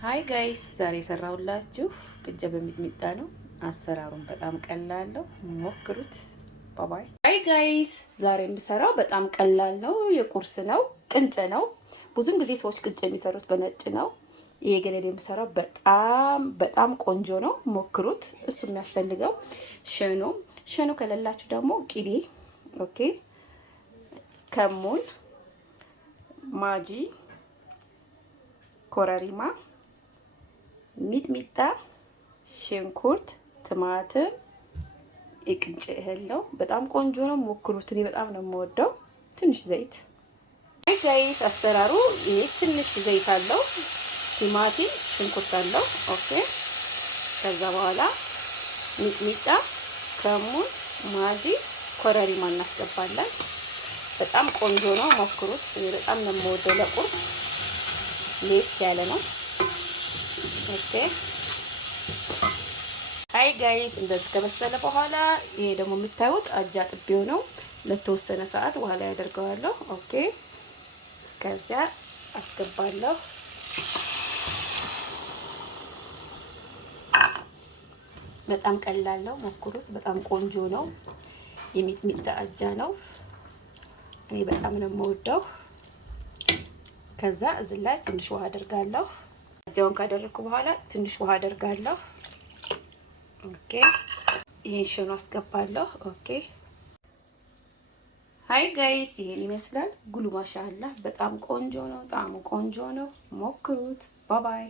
ሃይ ጋይስ ዛሬ የሰራሁላችሁ ቅንጨ በሚጥሚጣ ነው። አሰራሩን በጣም ቀላል ነው፣ ሞክሩት። ባይ ሃይ ጋይስ ዛሬ የምሰራው በጣም ቀላል ነው፣ የቁርስ ነው፣ ቅንጨ ነው። ብዙን ጊዜ ሰዎች ቅንጨ የሚሰሩት በነጭ ነው። ይሄ ግን የምሰራው በጣም ቆንጆ ነው፣ ሞክሩት። እሱ የሚያስፈልገው ሸኖ ከሌላችሁ ደግሞ ቅቤ፣ ኦኬ፣ ከሙን፣ ማጂ፣ ኮረሪማ፣ ሚጥሚጣ፣ ሽንኩርት፣ ቲማቲም፣ የቅንጨ እህል ነው። በጣም ቆንጆ ነው፣ ሞክሩት። እኔ በጣም ነው የምወደው። ትንሽ ዘይት። አይ ጋይስ አሰራሩ ይሄ ትንሽ ዘይት አለው፣ ቲማቲም፣ ሽንኩርት አለው። ኦኬ። ከዛ በኋላ ሚጥሚጣ፣ ከሙን፣ ማጂ፣ ኮረሪማ እናስገባለን። በጣም ቆንጆ ነው፣ ሞክሩት። እኔ በጣም ነው የምወደው። ለቁርስ ሌት ያለ ነው። ኦኬ ሃይ ጋይስ እንደዚህ ከበሰለ በኋላ ይሄ ደግሞ የምታዩት አጃ ጥቤው ነው። ለተወሰነ ሰዓት በኋላ ያደርገዋለሁ። ኦኬ ከዚያ አስገባለሁ። በጣም ቀላል ነው፣ ሞክሩት። በጣም ቆንጆ ነው። የሚጥሚጣ አጃ ነው። እኔ በጣም ነው የምወደው። ከዛ እዚህ ላይ ትንሽ ውሃ አደርጋለሁ። አጃውን ካደረኩ በኋላ ትንሽ ውሃ አደርጋለሁ። ኦኬ ይሄን ሸኖ አስገባለሁ። ኦኬ ሃይ ጋይስ ይሄን ይመስላል። ጉሉ ማሻአላ በጣም ቆንጆ ነው። ጣዕሙ ቆንጆ ነው። ሞክሩት። ባይ ባይ።